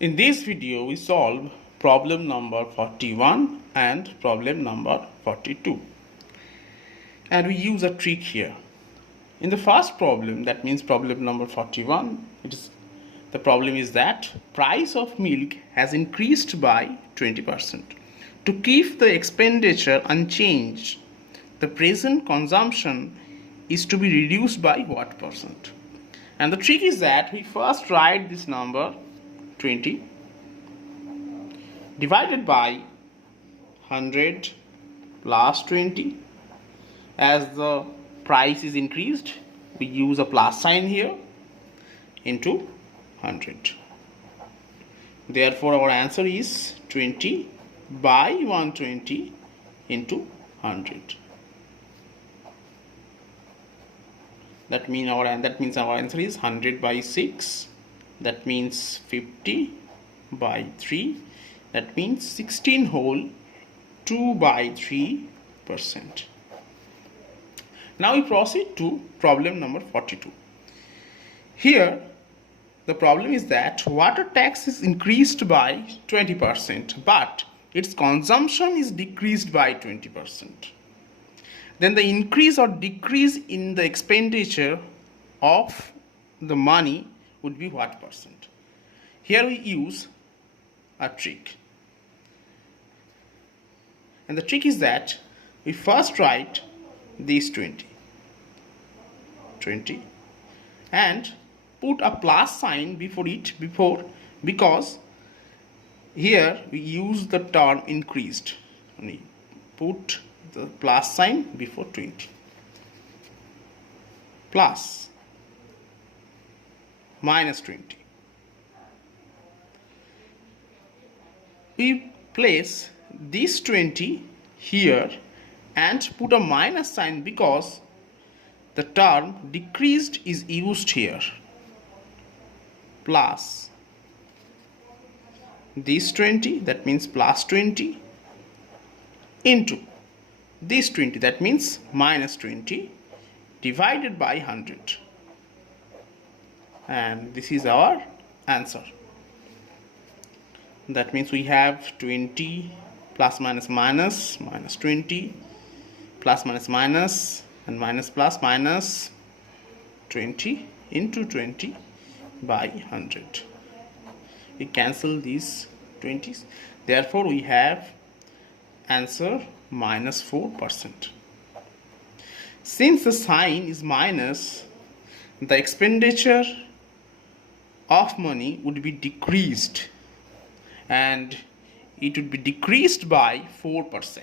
In this video, we solve problem number 41 and problem number 42. And we use a trick here. In the first problem, that means problem number 41, the problem is that price of milk has increased by 20%. To keep the expenditure unchanged, the present consumption is to be reduced by what percent? And the trick is that we first write this number 20 divided by 100 plus 20. As the price is increased, we use a plus sign here into 100. Therefore, our answer is 20 by 120 into 100. That means our answer is 100 by 6. That means 50 by 3. That means 16 whole 2 by 3%. Now we proceed to problem number 42. Here the problem is that water tax is increased by 20%, but its consumption is decreased by 20%. Then the increase or decrease in the expenditure of the money would be what percent? Here we use a trick. And the trick is that we first write this 20 and put a plus sign before it because here we use the term increased. We put the plus sign before 20. Plus minus 20. We place this 20 here and put a minus sign because the term decreased is used here. Plus this 20, that means plus 20, into this 20, that means minus 20, divided by 100. And this is our answer. That means we have 20 plus minus minus, minus 20, plus minus minus, and minus plus minus 20 into 20 by 100. We cancel these 20s. Therefore, we have answer minus 4%. Since the sign is minus, the expenditure of money would be decreased, and it would be decreased by 4%.